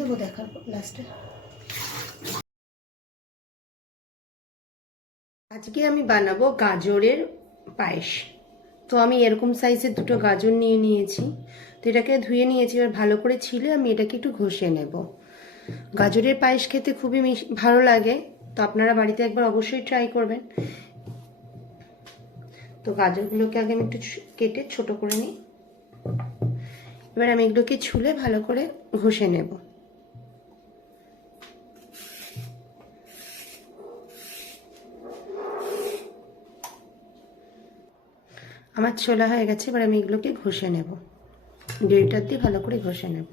দেবো দেখার লাস্টে। আজকে আমি বানাবো গাজরের পায়েস। তো আমি এরকম সাইজের দুটো গাজর নিয়ে নিয়েছি। তো এটাকে ধুয়ে নিয়েছি, এবার ভালো করে ছিলে আমি এটাকে একটু ঘষে নেব। গাজরের পায়েস খেতে খুবই ভালো লাগে, তো আপনারা বাড়িতে একবার অবশ্যই ট্রাই করবেন। তো গাজরগুলোকে আগে আমি একটু কেটে ছোট করে নিই। এবার আমি এগুলোকে ছুলে ভালো করে ঘষে নেব। আমার ছোলা হয়ে গেছে, এবার আমি এগুলোকে ঘষে নেব, গ্রেটার দিয়ে ভালো করে ঘষে নেব।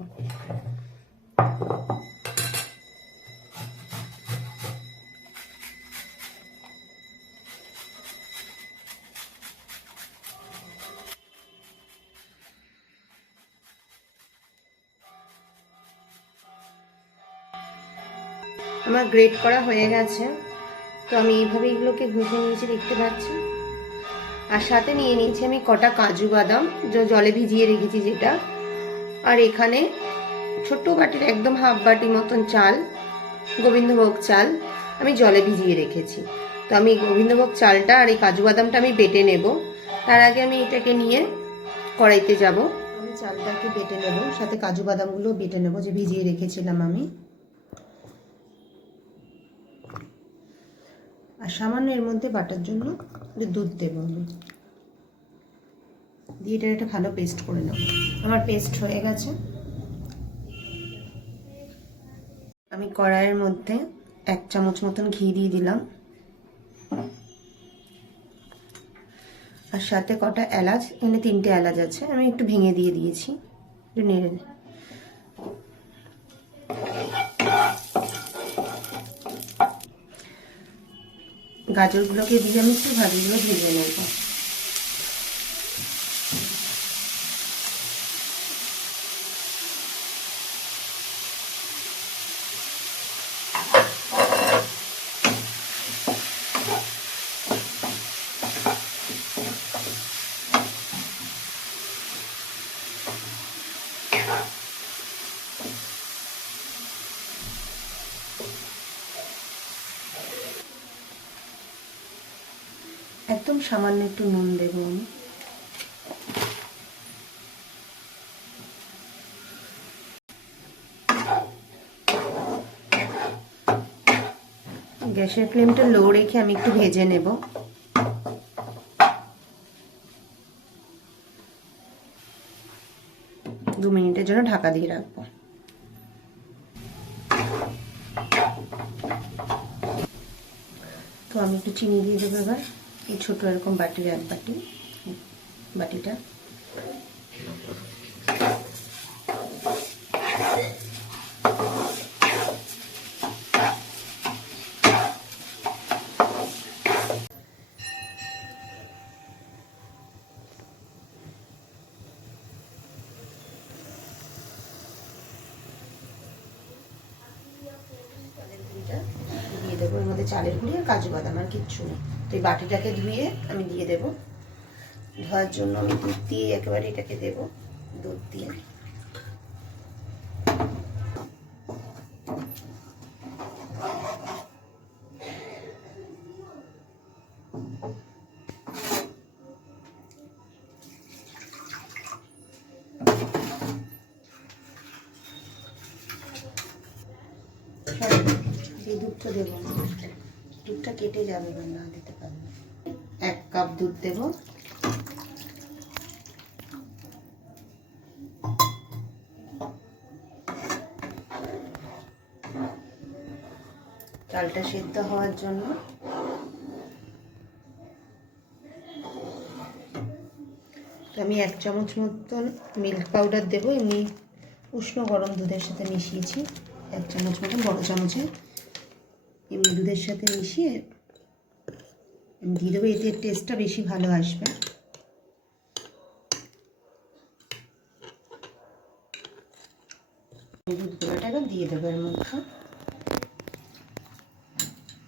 আমার গ্রেট করা হয়ে গেছে। তো আমি এইভাবে এগুলোকে ঘষে নিয়েছি, দেখতে পাচ্ছি। আর সাথে নিয়ে নিয়েছি আমি কটা কাজু বাদাম, জলে ভিজিয়ে রেখেছি যেটা। আর এখানে ছোট্ট বাটির একদম হাফ বাটি মতন চাল, গোবিন্দভোগ চাল আমি জলে ভিজিয়ে রেখেছি। তো আমি গোবিন্দভোগ চালটা আর এই কাজু বাদামটা আমি বেটে নেব। তার আগে আমি এটাকে নিয়ে কড়াইতে যাব। আমি চালটাকে বেটে নেব, সাথে কাজু বাদামগুলো বেটে নেব যে ভিজিয়ে রেখেছিলাম আমি। আর সামান্য এর মধ্যে বাটার জন্য দুধ দেব আমি, দিয়ে এটা একটা ভালো পেস্ট করে নেব। আমার পেস্ট হয়ে গেছে। আমি কড়াইয়ের মধ্যে 1 চামচ মতন ঘি দিয়ে দিলাম, আর সাথে কটা এলাচ, এখানে 3টে এলাচ আছে, আমি একটু ভেঙে দিয়ে দিয়েছি। একটু নেড়ে গাজরগুলোকে দিয়ে আমি একটু ভাজিগুলো ভেজে নেব। একদম সামান্য একটু নুন দেব আমি। গ্যাসের ফ্লেমটা লো রেখে আমি একটু ভেজে নেব। 2 মিনিটের জন্য ঢাকা দিয়ে রাখবো। তো আমি একটু চিনি দিয়ে দেবো এবার, এই ছোট এরকম বাটির 1 বাটি, বাটিটা। দিয়ে দেবো এর মধ্যে চালের গুঁড়ি আর কাজু বাদাম, আর কিচ্ছু নেই। তো এই বাটিটাকে ধুয়ে আমি দিয়ে দেব। ধোয়ার জন্য আমি দুধ দিয়ে একেবারে এটাকে দেব, দুধ দিয়ে দুধটা দেবো, দুধটা কেটে যাবে, না দিতে পারবো। 1 কাপ দুধ দেব। চালটা সেদ্ধ হওয়ার জন্য আমি 1 চামচ মতন মিল্ক পাউডার দেবো, এমনি উষ্ণ গরম দুধের সাথে মিশিয়েছি। 1 চামচ মতন, বড় চামচে এমনি দুধের সাথে মিশিয়ে দিয়ে দেবো, এতে টেস্টটা বেশি ভালো আসবে। দুধ গুঁড়োটাকে দিয়ে দেবো এর মধ্যে।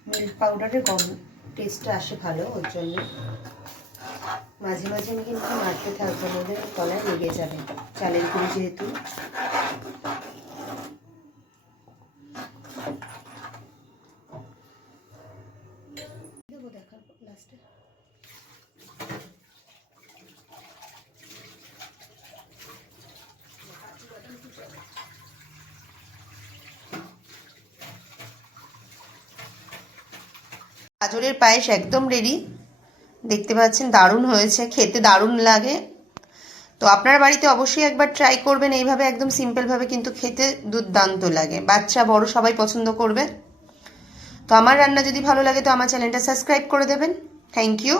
মিল্ক পাউডারের টেস্টটা আসে ভালো, ওর জন্য মাঝে মাঝে আমি কিন্তু নাড়তে থাকবো, ওদের তলায় লেগে যাবে চালের গুঁড়ো যেহেতু। লাস্টে। গাজরের পায়েস একদম রেডি, দেখতে পাচ্ছেন দারুণ হয়েছে, খেতে দারুণ লাগে। তো আপনার বাড়িতে অবশ্যই একবার ট্রাই করবেন এইভাবে, একদম সিম্পলভাবে, কিন্তু খেতে দুর্দান্ত লাগে, বাচ্চা বড় সবাই পছন্দ করবে। তো আমার রান্না যদি ভালো লাগে তো আমার চ্যানেলটা সাবস্ক্রাইব করে দেবেন। Thank you.